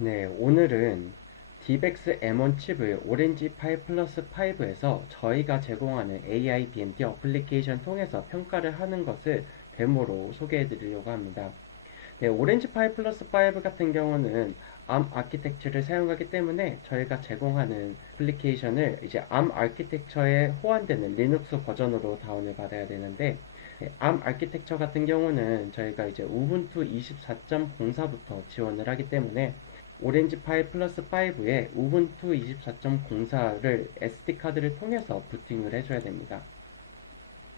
네, 오늘은 DBEX M1 칩을 오렌지 파 플러스 5에서 저희가 제공하는 AI BMT 어플리케이션 통해서 평가를 하는 것을 데모로 소개해 드리려고 합니다. 네, 오렌지 파 플러스 5 같은 경우는 ARM 아키텍처를 사용하기 때문에 저희가 제공하는 애플리케이션을 이제 ARM 아키텍처에 호환되는 리눅스 버전으로 다운을 받아야 되는데, ARM 아키텍처 같은 경우는 저희가 이제 우분투 24.04부터 지원을 하기 때문에 오렌지 파이 플러스 5에 우분투 24.04를 SD카드를 통해서 부팅을 해줘야 됩니다.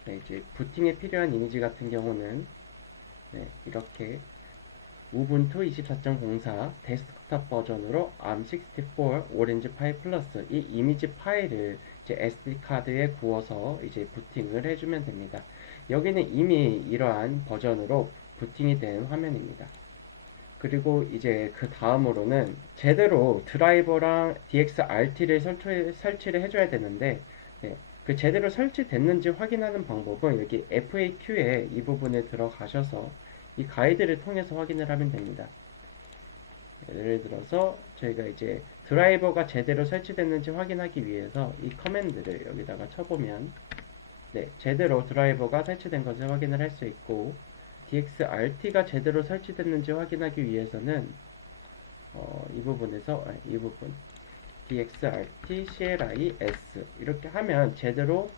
네, 이제 부팅에 필요한 이미지 같은 경우는 이렇게 우분투 24.04 데스크탑 버전으로 ARM64 오렌지 파이 플러스 이 이미지 파일을 이제 SD카드에 구워서 이제 부팅을 해주면 됩니다. 여기는 이미 이러한 버전으로 부팅이 된 화면입니다. 그리고 이제 그 다음으로는 제대로 드라이버랑 DXRT를 설치를 해줘야 되는데, 그 제대로 설치됐는지 확인하는 방법은 여기 FAQ에 이 부분에 들어가셔서 이 가이드를 통해서 확인을 하면 됩니다. 예를 들어서 저희가 이제 드라이버가 제대로 설치됐는지 확인하기 위해서 이 커맨드를 여기다가 쳐보면 제대로 드라이버가 설치된 것을 확인을 할 수 있고, DXRT가 제대로 설치됐는지 확인하기 위해서는 이 부분에서 이 부분 DXRT CLI S 이렇게 하면 제대로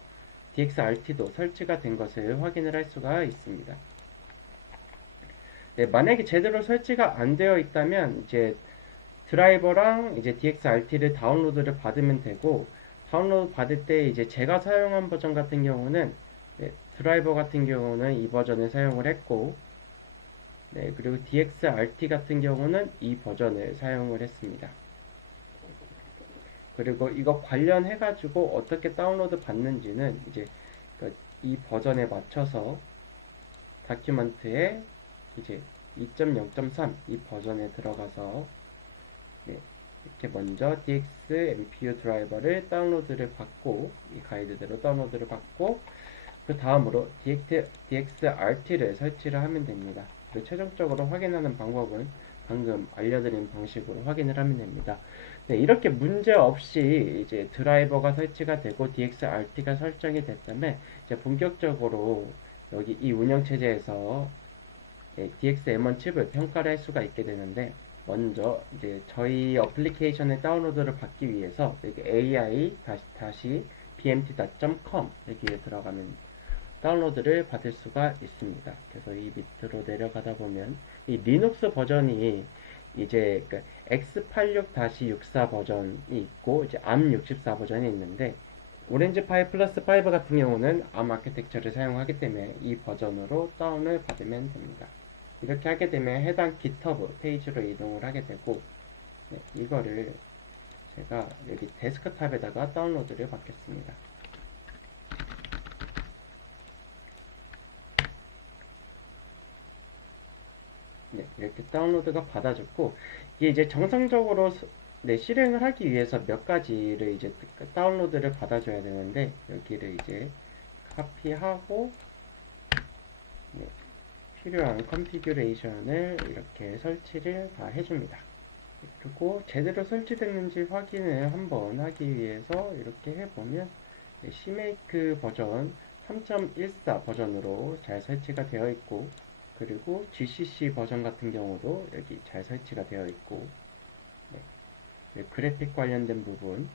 DXRT도 설치가 된 것을 확인을 할 수가 있습니다. 네, 만약에 제대로 설치가 안 되어 있다면 이제 드라이버랑 이제 DXRT를 다운로드를 받으면 되고, 다운로드 받을 때 이제 제가 사용한 버전 같은 경우는 드라이버 같은 경우는 이 버전을 사용을 했고, 그리고 DXRT 같은 경우는 이 버전을 사용을 했습니다. 그리고 이거 관련해 가지고 어떻게 다운로드 받는지는 이제 이 버전에 맞춰서 다큐멘트에 이제 2.0.3 이 버전에 들어가서 이렇게 먼저 DX MPU 드라이버를 다운로드를 받고, 이 가이드대로 다운로드를 받고, 그 다음으로 DXRT를 설치를 하면 됩니다. 그리고 최종적으로 확인하는 방법은 방금 알려드린 방식으로 확인을 하면 됩니다. 네, 이렇게 문제 없이 이제 드라이버가 설치가 되고 DXRT가 설정이 됐다면 이제 본격적으로 여기 이 운영체제에서 DX-M1 칩을 평가를 할 수가 있게 되는데, 먼저 이제 저희 어플리케이션의 다운로드를 받기 위해서 여기 ai-bmt.com 여기에 들어가면 다운로드를 받을 수가 있습니다. 그래서 이 밑으로 내려가다 보면 이 리눅스 버전이 이제 그 x86-64 버전이 있고 이제 ARM64 버전이 있는데, 오렌지 파이 플러스 5 같은 경우는 ARM 아키텍처를 사용하기 때문에 이 버전으로 다운을 받으면 됩니다. 이렇게 하게 되면 해당 GitHub 페이지로 이동을 하게 되고, 이거를 제가 여기 데스크탑에다가 다운로드를 받겠습니다. 이렇게 다운로드가 받아졌고, 이게 이제 정상적으로 실행을 하기 위해서 몇 가지를 이제 다운로드를 받아줘야 되는데, 여기를 이제 카피하고 필요한 컨피규레이션을 이렇게 설치를 다 해줍니다. 그리고 제대로 설치됐는지 확인을 한번 하기 위해서 이렇게 해보면 CMake 버전 3.14 버전으로 잘 설치가 되어 있고, 그리고 GCC 버전 같은 경우도 여기 잘 설치가 되어 있고, 그래픽 관련된 부분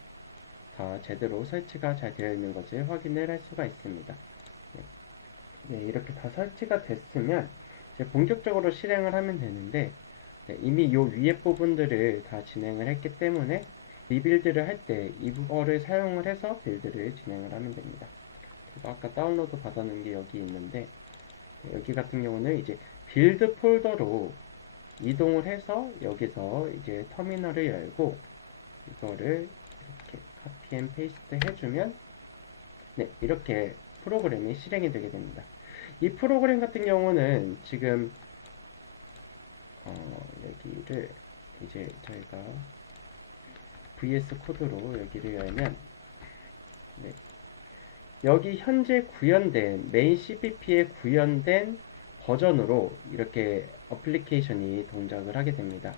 다 제대로 설치가 잘 되어 있는 것을 확인을 할 수가 있습니다. 이렇게 다 설치가 됐으면 이제 본격적으로 실행을 하면 되는데, 이미 이 위에 부분들을 다 진행을 했기 때문에 리빌드를 할 때 이거를 사용을 해서 빌드를 진행을 하면 됩니다. 그래서 아까 다운로드 받아놓은 게 여기 있는데, 여기 같은 경우는 이제 빌드 폴더로 이동을 해서 여기서 이제 터미널을 열고 이거를 이렇게 카피 앤 페이스트 해주면 이렇게 프로그램이 실행이 되게 됩니다. 이 프로그램 같은 경우는 지금 여기를 이제 저희가 VS 코드로 여기를 열면 여기 현재 구현된 메인 CPP에 구현된 버전으로 이렇게 어플리케이션이 동작을 하게 됩니다.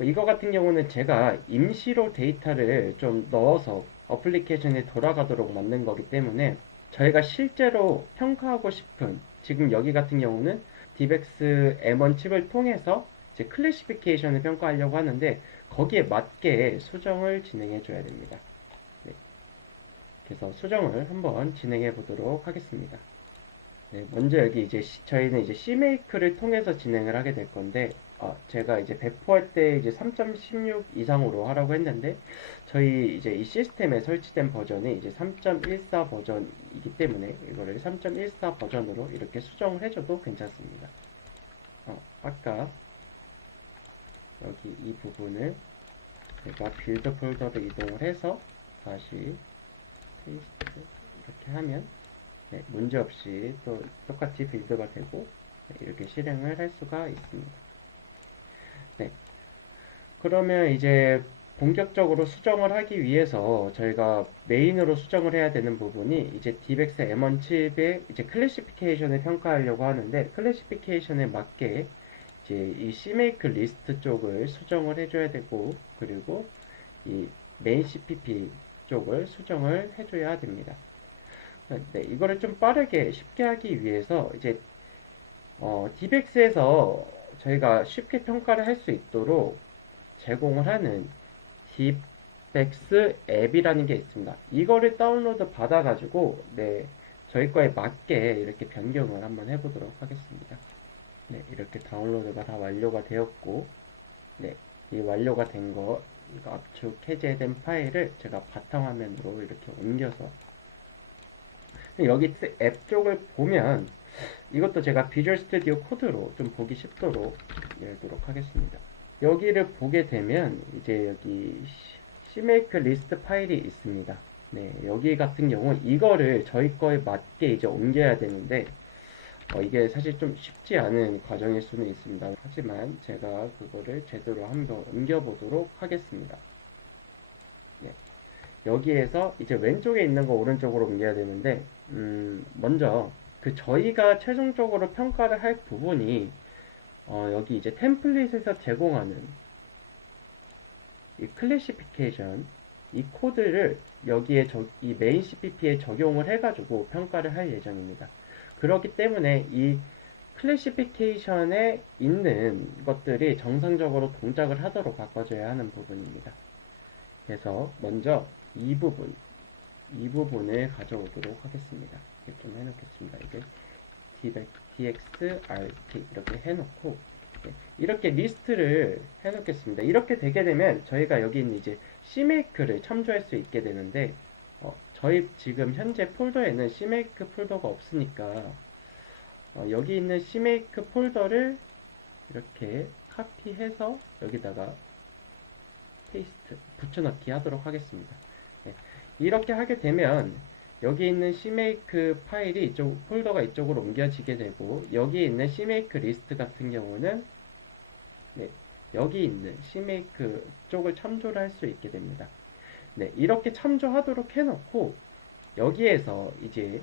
이거 같은 경우는 제가 임시로 데이터를 좀 넣어서 어플리케이션에 돌아가도록 만든 거기 때문에 저희가 실제로 평가하고 싶은 지금 여기 같은 경우는 디벡스 M1 칩을 통해서 이제 클래시피케이션을 평가하려고 하는데 거기에 맞게 수정을 진행해 줘야 됩니다. 네, 그래서 수정을 한번 진행해 보도록 하겠습니다. 네, 먼저 여기 이제 저희는 이제 CMake를 통해서 진행을 하게 될 건데, 제가 이제 배포할 때 이제 3.16 이상으로 하라고 했는데, 저희 이제 이 시스템에 설치된 버전이 이제 3.14 버전이기 때문에 이거를 3.14 버전으로 이렇게 수정을 해줘도 괜찮습니다. 아까 여기 이 부분을 제가 빌드 폴더로 이동을 해서 다시 페이스트 이렇게 하면 네, 문제없이 또 똑같이 빌드가 되고 네, 이렇게 실행을 할 수가 있습니다. 네, 그러면 이제 본격적으로 수정을 하기 위해서 저희가 메인으로 수정을 해야 되는 부분이 이제 디벡스 M1 칩의 이제 클래시피케이션을 평가하려고 하는데 클래시피케이션에 맞게 이제 이 CMake 리스트 쪽을 수정을 해줘야 되고 그리고 이 메인 CPP 쪽을 수정을 해줘야 됩니다. 네, 이거를 좀 빠르게 쉽게 하기 위해서 이제 디벡스에서 저희가 쉽게 평가를 할 수 있도록 제공을 하는 디벡스 앱이라는 게 있습니다. 이거를 다운로드 받아가지고 네, 저희 거에 맞게 이렇게 변경을 한번 해보도록 하겠습니다. 네, 이렇게 다운로드가 다 완료가 되었고 네, 이 완료가 된 거 이거 압축 해제된 파일을 제가 바탕화면으로 이렇게 옮겨서 여기 앱 쪽을 보면 이것도 제가 비주얼 스튜디오 코드로 좀 보기 쉽도록 열도록 하겠습니다. 여기를 보게 되면 이제 여기 CMake 리스트 파일이 있습니다. 네, 여기 같은 경우 이거를 저희 거에 맞게 이제 옮겨야 되는데 이게 사실 좀 쉽지 않은 과정일 수는 있습니다. 하지만 제가 그거를 제대로 한번 옮겨보도록 하겠습니다. 네, 여기에서 이제 왼쪽에 있는 거 오른쪽으로 옮겨야 되는데 먼저 그 저희가 최종적으로 평가를 할 부분이 여기 이제 템플릿에서 제공하는 이 클래시피케이션 이 코드를 여기에 이 메인 CPP에 적용을 해가지고 평가를 할 예정입니다. 그렇기 때문에 이 클래시피케이션에 있는 것들이 정상적으로 동작을 하도록 바꿔줘야 하는 부분입니다. 그래서 먼저 이 부분을 가져오도록 하겠습니다. 이렇게 좀 해놓겠습니다. 이게 dxrt 이렇게 해놓고 네, 이렇게 리스트를 해놓겠습니다. 이렇게 되게 되면 저희가 여기 있는 이제 CMake를 참조할 수 있게 되는데 저희 지금 현재 폴더에는 CMake 폴더가 없으니까 여기 있는 CMake 폴더를 이렇게 카피해서 여기다가 페이스트 붙여넣기 하도록 하겠습니다. 네, 이렇게 하게 되면 여기 있는 CMake 파일이 이쪽 폴더가 이쪽으로 옮겨지게 되고 여기 있는 CMake 리스트 같은 경우는 네, 여기 있는 CMake 쪽을 참조를 할 수 있게 됩니다. 네, 이렇게 참조하도록 해놓고 여기에서 이제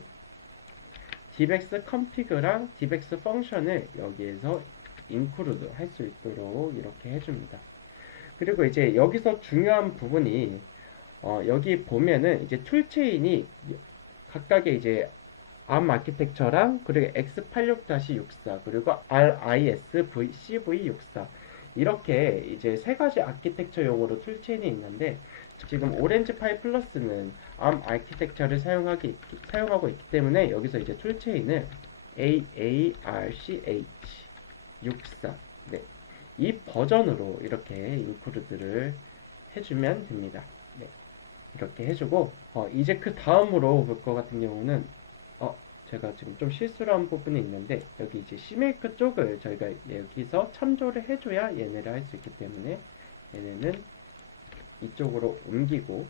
디벡스 config랑 디벡스 펑션을 여기에서 include 할 수 있도록 이렇게 해줍니다. 그리고 이제 여기서 중요한 부분이 여기 보면은 이제 툴체인이 각각의 이제 ARM 아키텍처랑 그리고 X86-64 그리고 RIS CV64 이렇게 이제 세 가지 아키텍처용으로 툴체인이 있는데 지금 오렌지 파이 플러스는 ARM 아키텍처를 사용하고 있기 때문에 여기서 이제 툴체인을 AARCH64 네, 이 버전으로 이렇게 인크루드를 해주면 됩니다. 네, 이렇게 해주고 이제 그 다음으로 볼 것 같은 경우는 제가 지금 좀 실수를 한 부분이 있는데 여기 이제 CMake 쪽을 저희가 여기서 참조를 해줘야 얘네를 할 수 있기 때문에 얘네는 이쪽으로 옮기고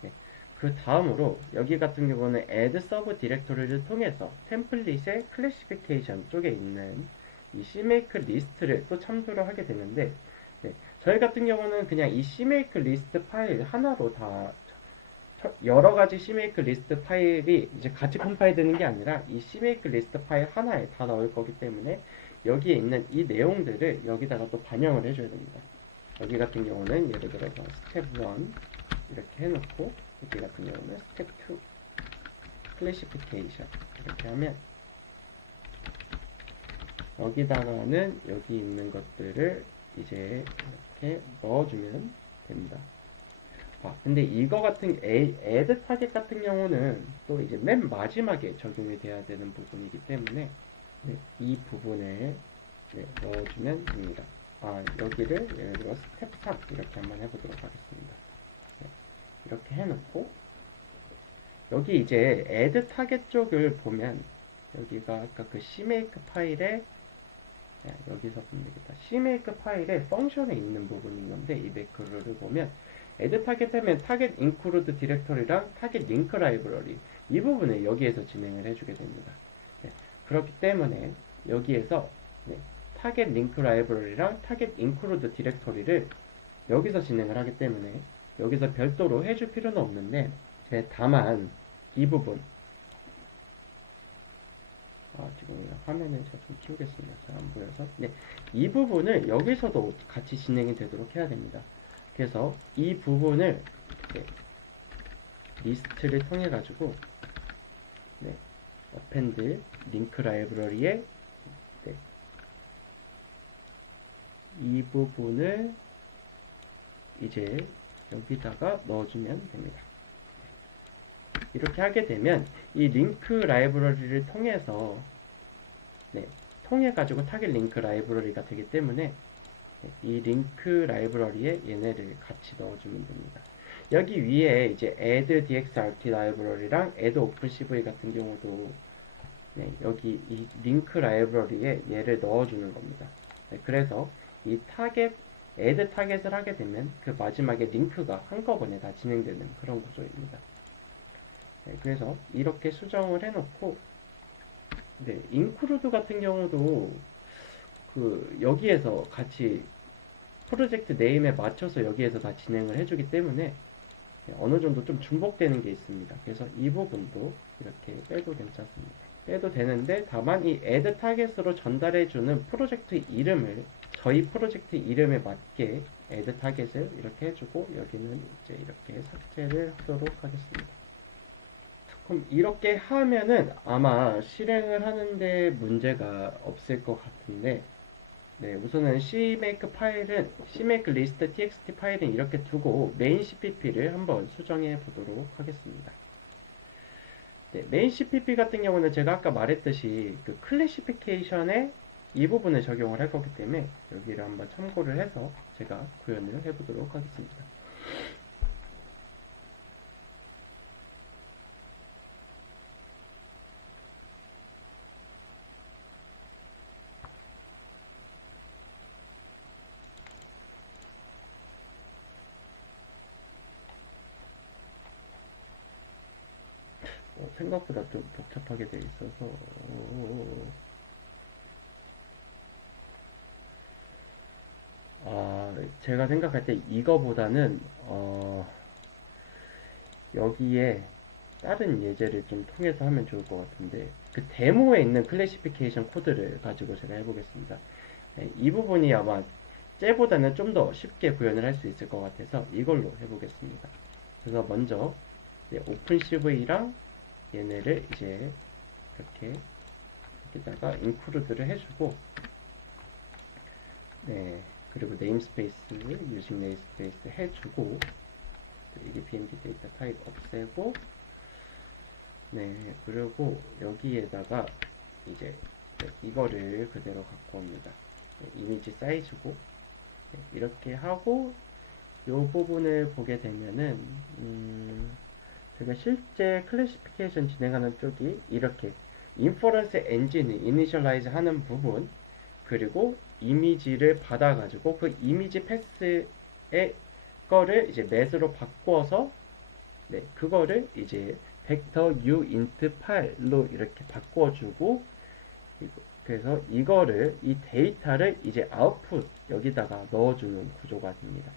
네, 그 다음으로 여기 같은 경우는 add sub 디렉토리를 통해서 템플릿의 클래시피케이션 쪽에 있는 이 CMake 리스트를 또 참조를 하게 되는데 네, 저희 같은 경우는 그냥 이 CMake 리스트 파일 하나로 다 여러 가지 CMake 리스트 파일이 이제 같이 컴파일 되는 게 아니라 이 CMake 리스트 파일 하나에 다 넣을 거기 때문에 여기에 있는 이 내용들을 여기다가 또 반영을 해줘야 됩니다. 여기 같은 경우는 예를 들어서 스텝 1 이렇게 해놓고, 여기 같은 경우는 스텝 2 클래시피케이션 이렇게 하면, 여기다가는 여기 있는 것들을 이제 이렇게 넣어주면 됩니다. 근데 이거 같은 add 타겟 같은 경우는 또 이제 맨 마지막에 적용이 돼야 되는 부분이기 때문에, 네, 이 부분을 넣어주면 됩니다. 여기를 예를 들어 스텝 3 이렇게 한번 해보도록 하겠습니다. 네, 이렇게 해놓고, 여기 이제 add 타겟 쪽을 보면, 여기가 아까 그 CMake 파일에, 여기서 보면 되겠다. CMake 파일에 펑션에 있는 부분인 건데, 이 매크로를 보면 add 타겟 하면 타겟 include 디렉터리랑 타겟 링크 라이브러리, 이 부분을 여기에서 진행을 해주게 됩니다. 네, 그렇기 때문에 여기에서 타겟 링크 라이브러리랑 타겟 include 디렉터리를 여기서 진행을 하기 때문에 여기서 별도로 해줄 필요는 없는데, 다만 이 부분, 지금 화면을 제가 좀 키우겠습니다. 잘 안 보여서. 네, 이 부분을 여기서도 같이 진행이 되도록 해야 됩니다. 그래서 이 부분을 리스트를 통해 가지고 append 링크 라이브러리에 이 부분을 이제 여기다가 넣어주면 됩니다. 이렇게 하게 되면 이 링크 라이브러리를 통해서 통해 가지고 타겟 링크 라이브러리가 되기 때문에 이 링크 라이브러리에 얘네를 같이 넣어주면 됩니다. 여기 위에 이제 add dxrt 라이브러리랑 add opencv 같은 경우도 여기 이 링크 라이브러리에 얘를 넣어주는 겁니다. 그래서 이 타겟 add 타겟을 하게 되면 그 마지막에 링크가 한꺼번에 다 진행되는 그런 구조입니다. 그래서 이렇게 수정을 해놓고, include 같은 경우도 여기에서 같이 프로젝트 네임에 맞춰서 여기에서 다 진행을 해주기 때문에 어느 정도 좀 중복되는 게 있습니다. 그래서 이 부분도 이렇게 빼도 괜찮습니다. 빼도 되는데, 다만 이 add 타겟으로 전달해주는 프로젝트 이름을 저희 프로젝트 이름에 맞게 add 타겟을 이렇게 해주고, 여기는 이제 이렇게 삭제를 하도록 하겠습니다. 그럼 이렇게 하면은 아마 실행을 하는데 문제가 없을 것 같은데, 우선은 CMake 파일은, CMake list txt 파일은 이렇게 두고 메인 CPP를 한번 수정해 보도록 하겠습니다. 메인 CPP 같은 경우는 제가 아까 말했듯이 그 클래시피케이션에 이 부분을 적용을 할 거기 때문에 여기를 한번 참고를 해서 제가 구현을 해 보도록 하겠습니다. 생각보다 좀 복잡하게 돼 있어서 제가 생각할 때 이거보다는 여기에 다른 예제를 좀 통해서 하면 좋을 것 같은데, 그 데모에 있는 클래시피케이션 코드를 가지고 제가 해보겠습니다. 이 부분이 아마 쟤보다는 좀 더 쉽게 구현을 할 수 있을 것 같아서 이걸로 해보겠습니다. 그래서 먼저 오픈CV랑 얘네를 이제 이렇게 여기다가 include를 해주고, 그리고 네임스페이스, 유식 네임스페이스 해주고, 이게 BMD 데이터 타입 없애고, 그리고 여기에다가 이제 이거를 그대로 갖고 옵니다. 이미지 사이즈고, 이렇게 하고, 이 부분을 보게 되면은 제가 실제 클래시피케이션 진행하는 쪽이 이렇게 인퍼런스 엔진을 이니셜라이즈 하는 부분, 그리고 이미지를 받아가지고 그 이미지 패스의 거를 이제 맷으로 바꿔서 그거를 이제 벡터 uint8로 이렇게 바꿔주고, 그래서 이거를 이 데이터를 이제 아웃풋 여기다가 넣어주는 구조가 됩니다.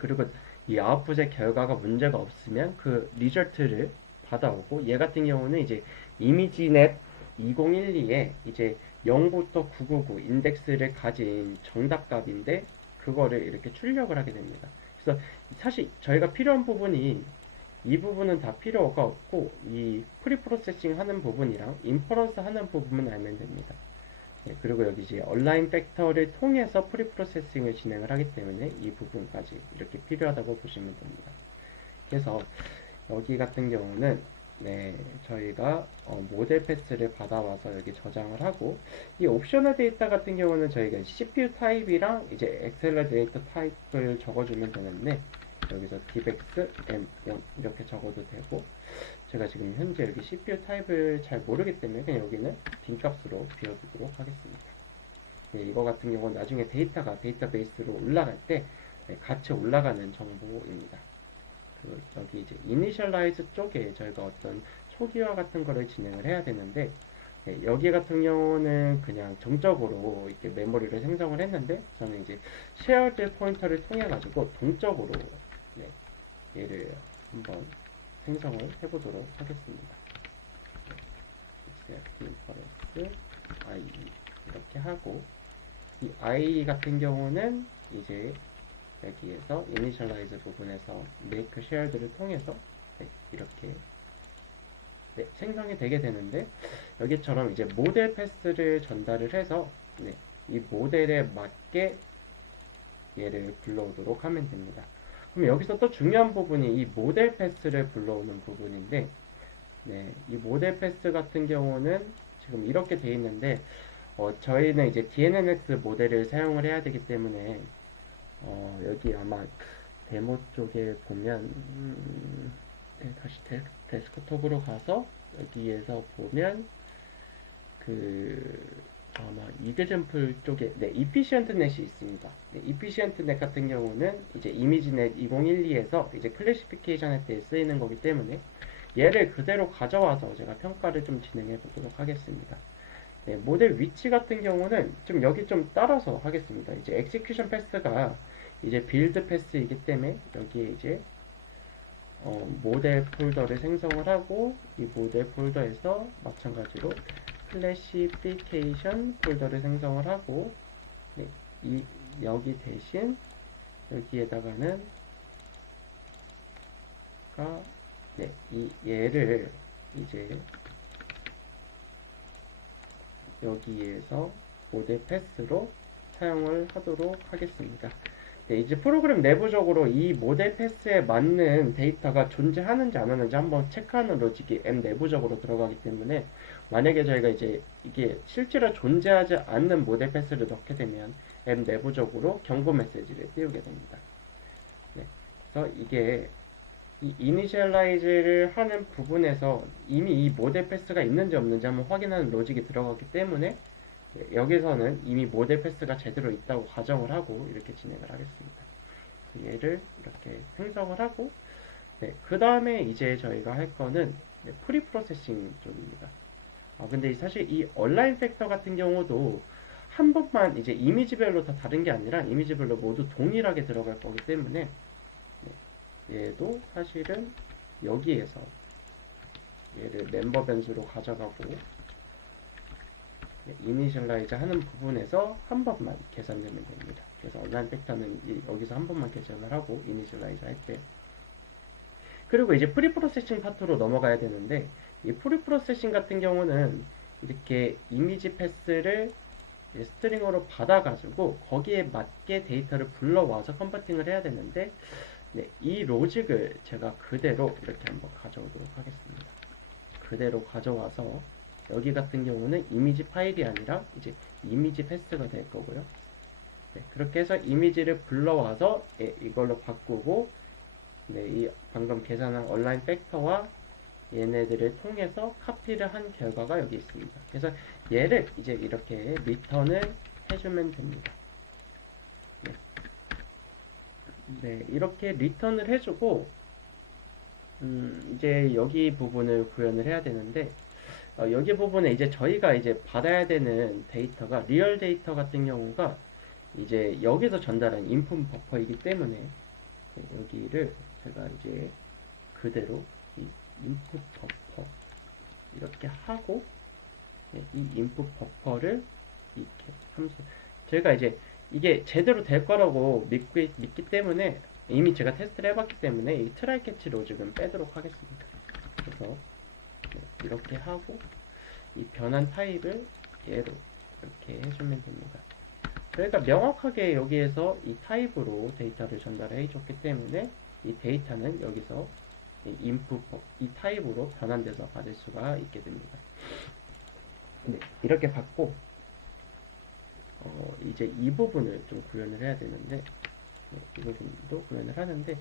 그리고 이 아웃풋의 결과가 문제가 없으면 그 리절트를 받아오고, 얘 같은 경우는 이제 이미지넷 2012에 이제 0부터 999 인덱스를 가진 정답값인데, 그거를 이렇게 출력을 하게 됩니다. 그래서 사실 저희가 필요한 부분이 이 부분은 다 필요가 없고 이 프리프로세싱 하는 부분이랑 인퍼런스 하는 부분만 알면 됩니다. 네, 그리고 여기 이제 얼라인 팩터를 통해서 프리프로세싱을 진행을 하기 때문에 이 부분까지 이렇게 필요하다고 보시면 됩니다. 그래서 여기 같은 경우는 네, 저희가 모델 패스를 받아와서 여기 저장을 하고 이 옵셔널 데이터 같은 경우는 저희가 CPU 타입이랑 이제 엑셀러레이터 타입을 적어주면 되는데 여기서 DivX M1 이렇게 적어도 되고 제가 지금 현재 여기 CPU 타입을 잘 모르기 때문에 그냥 여기는 빈 값으로 비워두도록 하겠습니다. 네, 이거 같은 경우는 나중에 데이터가 데이터베이스로 올라갈 때 같이 올라가는 정보입니다. 여기 이제 이니셜라이즈 쪽에 저희가 어떤 초기화 같은 거를 진행을 해야 되는데 네, 여기 같은 경우는 그냥 정적으로 이렇게 메모리를 생성을 했는데 저는 이제 쉐어드 포인터를 통해 가지고 동적으로 네, 얘를 한번 생성을 해보도록 하겠습니다. 인퍼런스 i 이렇게 하고 이 i 같은 경우는 이제 여기에서 이니셜라이즈 부분에서 make shared를 통해서 네, 이렇게 네, 생성이 되게 되는데 여기처럼 이제 모델 패스를 전달을 해서 네, 이 모델에 맞게 얘를 불러오도록 하면 됩니다. 그럼 여기서 또 중요한 부분이 이 모델 패스를 불러오는 부분인데 네, 이 모델 패스 같은 경우는 지금 이렇게 돼 있는데 저희는 이제 DNNX 모델을 사용을 해야 되기 때문에 여기 아마 데모 쪽에 보면 네, 다시 데스크톱으로 가서 여기에서 보면 아마 이그젠플 쪽에 네, Efficient Net이 있습니다. 네, Efficient Net 같은 경우는 이제 ImageNet 2012에서 이제 클래시피케이션 할 때 쓰이는 거기 때문에 얘를 그대로 가져와서 제가 평가를 좀 진행해 보도록 하겠습니다. 네, 모델 위치 같은 경우는 좀 여기 좀 따라서 하겠습니다. 이제 execution 패스가 이제 build 패스이기 때문에 여기에 이제 모델 폴더를 생성을 하고 이 모델 폴더에서 마찬가지로 클래시피케이션 폴더를 생성을 하고 네, 여기 대신 여기에다가는 네, 얘를 이제 여기에서 모델 패스로 사용을 하도록 하겠습니다. 네, 이제 프로그램 내부적으로 이 모델 패스에 맞는 데이터가 존재하는지 안 하는지 한번 체크하는 로직이 M 내부적으로 들어가기 때문에 만약에 저희가 이제 이게 실제로 존재하지 않는 모델 패스를 넣게 되면 M 내부적으로 경고 메시지를 띄우게 됩니다. 네, 그래서 이게 이 이니셜라이즈를 하는 부분에서 이미 이 모델 패스가 있는지 없는지 한번 확인하는 로직이 들어가기 때문에 네, 여기서는 이미 모델 패스가 제대로 있다고 가정을 하고 이렇게 진행을 하겠습니다. 얘를 이렇게 생성을 하고 네, 그 다음에 이제 저희가 할 거는 네, 프리 프로세싱 쪽입니다. 근데 사실 이 얼라인 팩터 같은 경우도 한 번만 이제 이미지별로 다 다른 게 아니라 이미지별로 모두 동일하게 들어갈 거기 때문에 얘도 사실은 여기에서 얘를 멤버 변수로 가져가고 이니셜라이즈 하는 부분에서 한 번만 계산되면 됩니다. 그래서 얼라인 팩터는 여기서 한 번만 계산을 하고 이니셜라이즈 할 때 그리고 이제 프리프로세싱 파트로 넘어가야 되는데 이 프리프로세싱 같은 경우는 이렇게 이미지 패스를 스트링으로 받아가지고 거기에 맞게 데이터를 불러와서 컨버팅을 해야 되는데 네, 이 로직을 제가 그대로 이렇게 한번 가져오도록 하겠습니다. 그대로 가져와서 여기 같은 경우는 이미지 파일이 아니라 이제 이미지 패스가 될 거고요. 네, 그렇게 해서 이미지를 불러와서 이걸로 바꾸고 네, 이 방금 계산한 얼라인 팩터와 얘네들을 통해서 카피를 한 결과가 여기 있습니다. 그래서 얘를 이제 이렇게 리턴을 해주면 됩니다. 네, 이렇게 리턴을 해주고 이제 여기 부분을 구현을 해야 되는데 여기 부분에 이제 저희가 이제 받아야 되는 데이터가 리얼 데이터 같은 경우가 이제 여기서 전달한 인풋 버퍼이기 때문에 네, 여기를 제가 이제 그대로 이 인풋 버퍼 이렇게 하고 네, 이 인풋 버퍼를 이렇게 함수 제가 이제 이게 제대로 될 거라고 믿기 때문에 이미 제가 테스트를 해봤기 때문에 이 트라이 캐치 로직은 빼도록 하겠습니다. 그래서 네, 이렇게 하고 이 변환 타입을 얘로 이렇게 해주면 됩니다. 저희가 명확하게 여기에서 이 타입으로 데이터를 전달해 줬기 때문에 이 데이터는 여기서 이 input 이 타입으로 변환돼서 받을 수가 있게 됩니다. 네, 이렇게 받고 이제 이 부분을 좀 구현을 해야 되는데 네, 이 부분도 구현을 하는데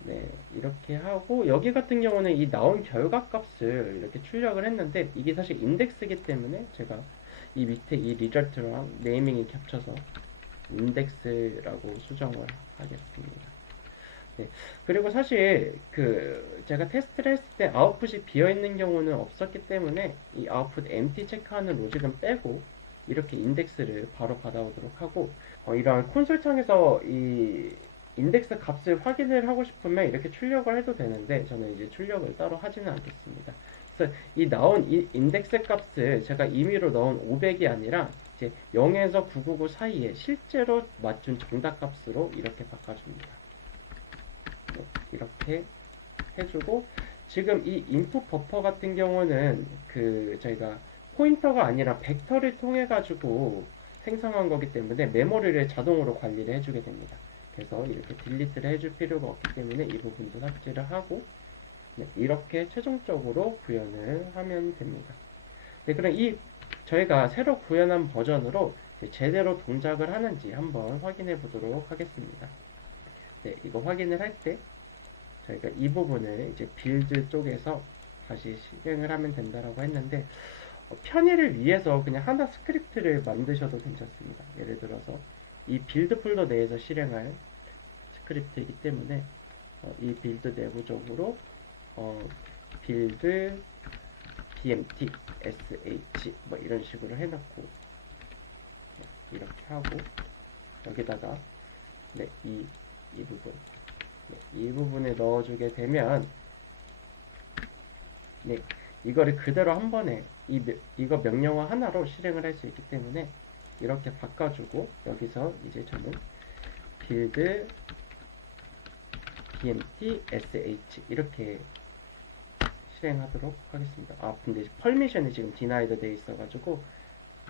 네, 이렇게 하고 여기 같은 경우는 이 나온 결과 값을 이렇게 출력을 했는데 이게 사실 인덱스이기 때문에 제가 이 밑에 이 리절트랑 네이밍이 겹쳐서 인덱스라고 수정을 하겠습니다. 네, 그리고 사실 제가 테스트를 했을 때 아웃풋이 비어있는 경우는 없었기 때문에 이 아웃풋 empty 체크하는 로직은 빼고 이렇게 인덱스를 바로 받아오도록 하고 이런 콘솔 창에서 이 인덱스 값을 확인을 하고 싶으면 이렇게 출력을 해도 되는데 저는 이제 출력을 따로 하지는 않겠습니다. 그래서 이 나온 이 인덱스 값을 제가 임의로 넣은 500이 아니라 이제 0에서 999 사이에 실제로 맞춘 정답 값으로 이렇게 바꿔줍니다. 네, 이렇게 해주고 지금 이 인풋 버퍼 같은 경우는 저희가 포인터가 아니라 벡터를 통해 가지고 생성한 거기 때문에 메모리를 자동으로 관리를 해주게 됩니다. 그래서 이렇게 딜리트를 해줄 필요가 없기 때문에 이 부분도 삭제를 하고 네, 이렇게 최종적으로 구현을 하면 됩니다. 네, 그럼 저희가 새로 구현한 버전으로 제대로 동작을 하는지 한번 확인해 보도록 하겠습니다. 네, 이거 확인을 할 때 저희가 이 부분을 이제 빌드 쪽에서 다시 실행을 하면 된다라고 했는데 편의를 위해서 그냥 하나 스크립트를 만드셔도 괜찮습니다. 예를 들어서 이 빌드 폴더 내에서 실행할 스크립트이기 때문에 이 빌드 내부적으로 빌드 bmt sh 뭐 이런 식으로 해놓고 이렇게 하고 여기다가 네, 이 부분 네, 이 부분에 넣어주게 되면 네, 이거를 그대로 한 번에 이거 명령어 하나로 실행을 할 수 있기 때문에 이렇게 바꿔주고 여기서 이제 저는 build bmt sh 이렇게 실행하도록 하겠습니다. 근데 퍼미션이 지금 denied 돼 있어가지고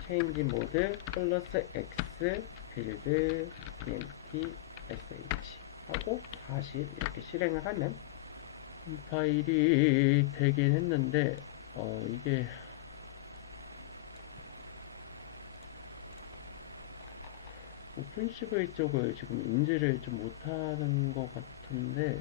change mode 플러스 x build bmt sh 하고 다시 이렇게 실행을 하면 파일이 되긴 했는데 이게 오픈CV 쪽을 지금 인지를 좀 못하는 것 같은데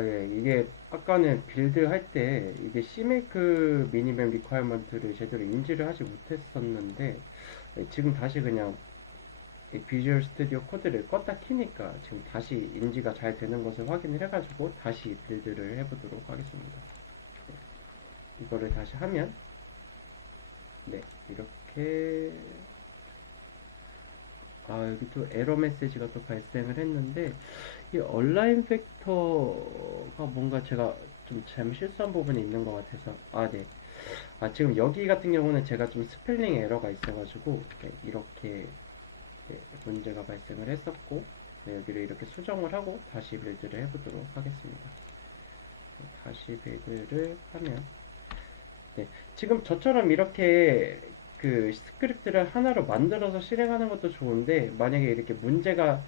예, 이게 아까는 빌드 할 때 이게 CMake 미니맵 리퀘어먼트를 제대로 인지를 하지 못했었는데 지금 다시 그냥 비주얼 스튜디오 코드를 껐다 키니까 지금 다시 인지가 잘 되는 것을 확인을 해가지고 다시 빌드를 해보도록 하겠습니다. 네, 이거를 다시 하면 네, 이렇게 여기 또 에러 메시지가 또 발생을 했는데 이 얼라인 팩터가 뭔가 제가 좀 잘못 실수한 부분이 있는 것 같아서 네. 지금 여기 같은 경우는 제가 좀 스펠링 에러가 있어가지고 네, 이렇게 네, 문제가 발생을 했었고 네, 여기를 이렇게 수정을 하고 다시 빌드를 해보도록 하겠습니다. 네, 다시 빌드를 하면 네, 지금 저처럼 이렇게 스크립트를 하나로 만들어서 실행하는 것도 좋은데 만약에 이렇게 문제가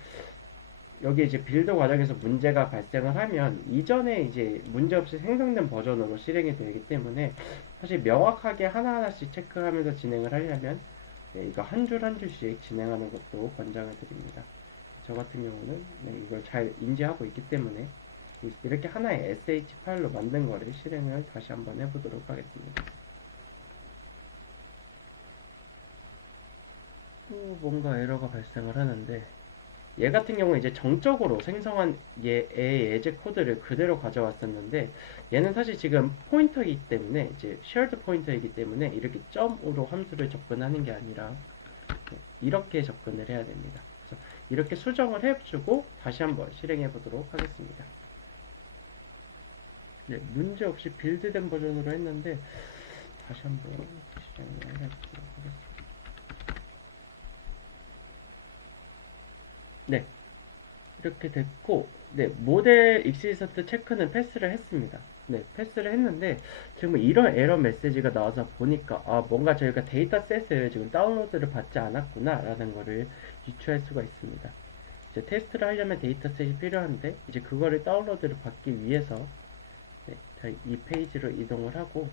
여기 이제 빌드 과정에서 문제가 발생을 하면 이전에 이제 문제없이 생성된 버전으로 실행이 되기 때문에 사실 명확하게 하나하나씩 체크하면서 진행을 하려면 네, 이거 한 줄 한 줄씩 진행하는 것도 권장을 드립니다. 저 같은 경우는 네, 이걸 잘 인지하고 있기 때문에 이렇게 하나의 sh 파일로 만든 거를 실행을 다시 한번 해보도록 하겠습니다. 또 뭔가 에러가 발생을 하는데 얘 같은 경우는 이제 정적으로 생성한 얘의 예제 코드를 그대로 가져왔었는데 얘는 사실 지금 포인터이기 때문에 이제 shared 포인터이기 때문에 이렇게 점으로 함수를 접근하는 게 아니라 이렇게 접근을 해야 됩니다. 그래서 이렇게 수정을 해주고 다시 한번 실행해 보도록 하겠습니다. 네, 문제 없이 빌드된 버전으로 했는데 다시 한번 실행을 해보도록 하겠습니다. 네, 이렇게 됐고, 네, 모델 익시스트 체크는 패스를 했습니다. 네, 패스를 했는데 지금 이런 에러 메시지가 나와서 보니까 뭔가 저희가 데이터셋을 지금 다운로드를 받지 않았구나 라는 거를 유추할 수가 있습니다. 이제 테스트를 하려면 데이터셋이 필요한데 이제 그거를 다운로드를 받기 위해서 네, 이 페이지로 이동을 하고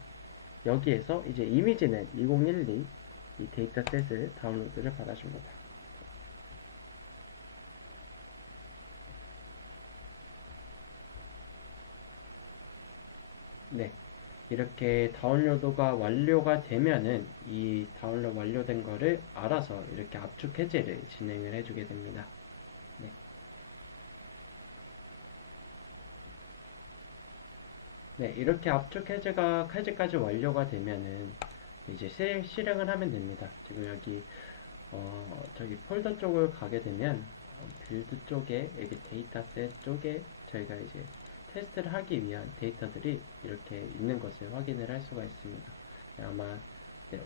여기에서 이제 이미지는 2012 이 데이터셋을 다운로드를 받아줍니다. 네, 이렇게 다운로드가 완료가 되면은 이 다운로드 완료된 거를 알아서 이렇게 압축 해제를 진행을 해주게 됩니다. 네. 네, 이렇게 압축 해제까지 완료가 되면은 이제 실행을 하면 됩니다. 지금 여기 저기 폴더 쪽을 가게 되면 빌드 쪽에 여기 데이터셋 쪽에 저희가 이제 테스트를 하기 위한 데이터들이 이렇게 있는 것을 확인을 할 수가 있습니다. 아마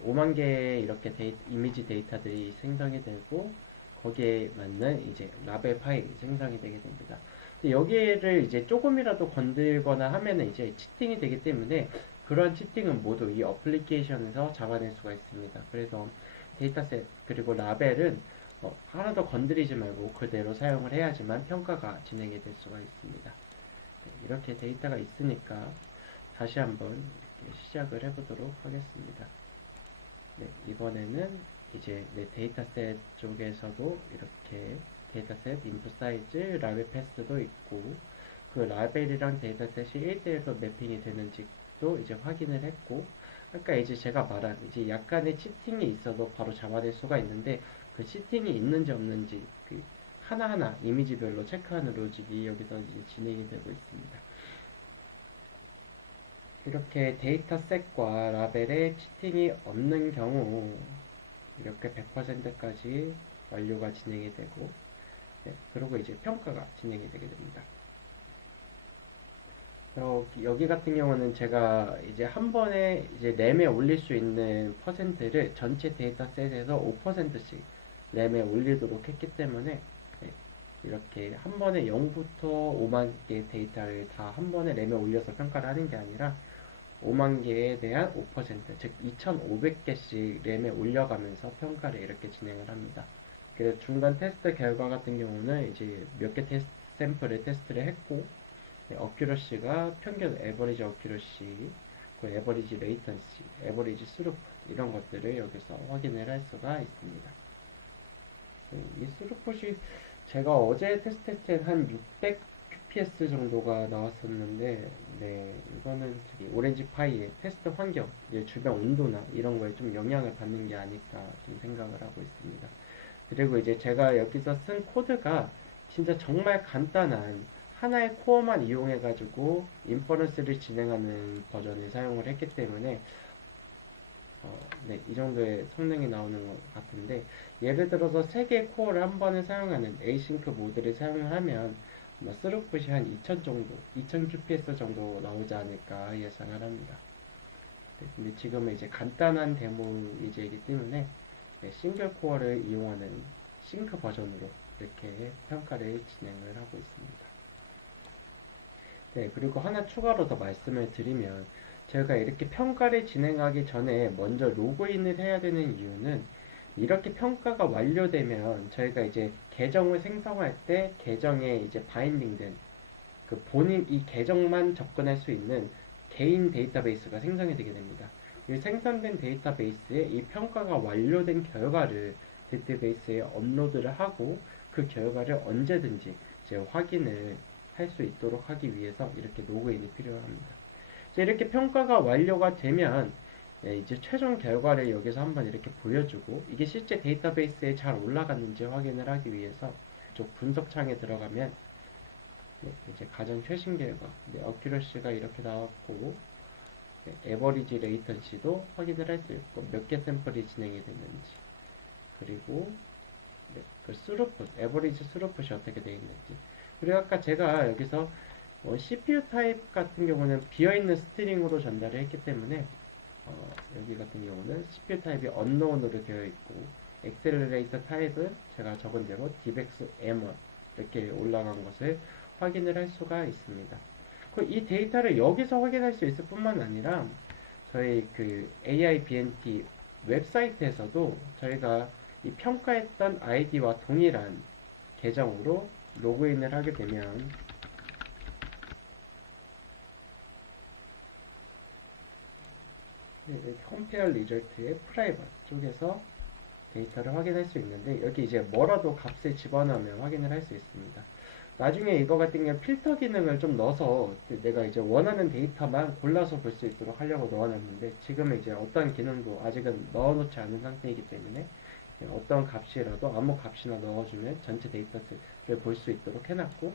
5만 개의 이렇게 이미지 데이터들이 생성이 되고 거기에 맞는 이제 라벨 파일이 생성이 되게 됩니다. 여기를 이제 조금이라도 건들거나 하면은 이제 치팅이 되기 때문에 그러한 치팅은 모두 이 어플리케이션에서 잡아낼 수가 있습니다. 그래서 데이터셋 그리고 라벨은 하나도 건드리지 말고 그대로 사용을 해야지만 평가가 진행이 될 수가 있습니다. 네, 이렇게 데이터가 있으니까 다시 한번 이렇게 시작을 해보도록 하겠습니다. 네, 이번에는 이제 데이터셋 쪽에서도 이렇게 데이터셋 인풋 사이즈 라벨 패스도 있고 그 라벨이랑 데이터셋이 1대1로 매핑이 되는지도 이제 확인을 했고 아까 이제 제가 말한 이제 약간의 치팅이 있어도 바로 잡아낼 수가 있는데 그 치팅이 있는지 없는지 그 하나하나 이미지별로 체크하는 로직이 여기서 이제 진행이 되고 있습니다. 이렇게 데이터셋과 라벨에 치팅이 없는 경우 이렇게 100%까지 완료가 진행이 되고 네, 그리고 이제 평가가 진행이 되게 됩니다. 여기 같은 경우는 제가 이제 한 번에 이제 램에 올릴 수 있는 퍼센트를 전체 데이터셋에서 5%씩 램에 올리도록 했기 때문에 네, 이렇게 한 번에 0부터 5만 개의 데이터를 다 한 번에 램에 올려서 평가를 하는 게 아니라 5만 개에 대한 5%, 즉 2,500개씩 램에 올려가면서 평가를 이렇게 진행을 합니다. 그래서 중간 테스트 결과 같은 경우는 이제 몇 개 테스트 샘플을 테스트를 했고 어큐러시가 평균 에버리지 어큐러시, 그 에버리지 레이턴시, 에버리지 스루풋 이런 것들을 여기서 확인을 할 수가 있습니다. 이 스루풋이 제가 어제 테스트할 때 한 600 QPS 정도가 나왔었는데 네, 이거는 오렌지 파이의 테스트 환경, 주변 온도나 이런 거에 좀 영향을 받는 게 아닐까 좀 생각을 하고 있습니다. 그리고 이제 제가 여기서 쓴 코드가 진짜 정말 간단한 하나의 코어만 이용해가지고 인퍼런스를 진행하는 버전을 사용을 했기 때문에 네, 이 정도의 성능이 나오는 것 같은데 예를 들어서 3개의 코어를 한 번에 사용하는 에이싱크 모드를 사용을 하면 스루풋이 한 2000 정도, 2000 QPS 정도 나오지 않을까 예상을 합니다. 네, 근데 지금은 이제 간단한 데모 위주이기 때문에 네, 싱글 코어를 이용하는 싱크 버전으로 이렇게 평가를 진행을 하고 있습니다. 네, 그리고 하나 추가로 더 말씀을 드리면 제가 이렇게 평가를 진행하기 전에 먼저 로그인을 해야 되는 이유는 이렇게 평가가 완료되면 저희가 이제 계정을 생성할 때 계정에 이제 바인딩된 그 본인 이 계정만 접근할 수 있는 개인 데이터베이스가 생성이 되게 됩니다. 이 생성된 데이터베이스에 이 평가가 완료된 결과를 데이터베이스에 업로드를 하고 그 결과를 언제든지 이제 확인을 할 수 있도록 하기 위해서 이렇게 로그인이 필요합니다. 이렇게 평가가 완료가 되면 이제 최종 결과를 여기서 한번 이렇게 보여주고 이게 실제 데이터베이스에 잘 올라갔는지 확인을 하기 위해서 이쪽 분석창에 들어가면 이제 가장 최신 결과 어큐러시가 이렇게 나왔고 에버리지 레이턴시도 확인을 할 수 있고 몇 개 샘플이 진행이 됐는지 그리고 네, 그 스루풋, 에버리지 스루풋이 어떻게 되어 있는지. 그리고 아까 제가 여기서 CPU 타입 같은 경우는 비어있는 스트링으로 전달을 했기 때문에 여기 같은 경우는 CPU 타입이 unknown으로 되어 있고 엑셀레이터 타입은 제가 적은 대로 DBX M1 이렇게 올라간 것을 확인을 할 수가 있습니다. 이 데이터를 여기서 확인할 수 있을 뿐만 아니라 저희 그 AI BNT 웹사이트에서도 저희가 이 평가했던 아이디와 동일한 계정으로 로그인을 하게 되면 컴페어 리절트의 프라이빗 쪽에서 데이터를 확인할 수 있는데 여기 이제 뭐라도 값을 집어넣으면 확인을 할 수 있습니다. 나중에 이거 같은 경우 필터 기능을 좀 넣어서 내가 이제 원하는 데이터만 골라서 볼 수 있도록 하려고 넣어놨는데 지금은 이제 어떤 기능도 아직은 넣어놓지 않은 상태이기 때문에 어떤 값이라도 아무 값이나 넣어주면 전체 데이터를 볼 수 있도록 해놨고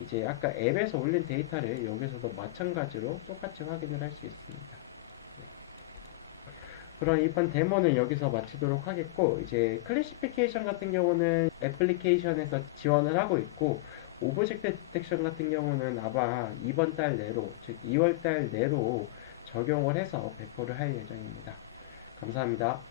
이제 아까 앱에서 올린 데이터를 여기서도 마찬가지로 똑같이 확인을 할 수 있습니다. 그럼 이번 데모는 여기서 마치도록 하겠고 이제 클래시피케이션 같은 경우는 애플리케이션에서 지원을 하고 있고 오브젝트 디텍션 같은 경우는 아마 이번 달 내로 즉 2월 달 내로 적용을 해서 배포를 할 예정입니다. 감사합니다.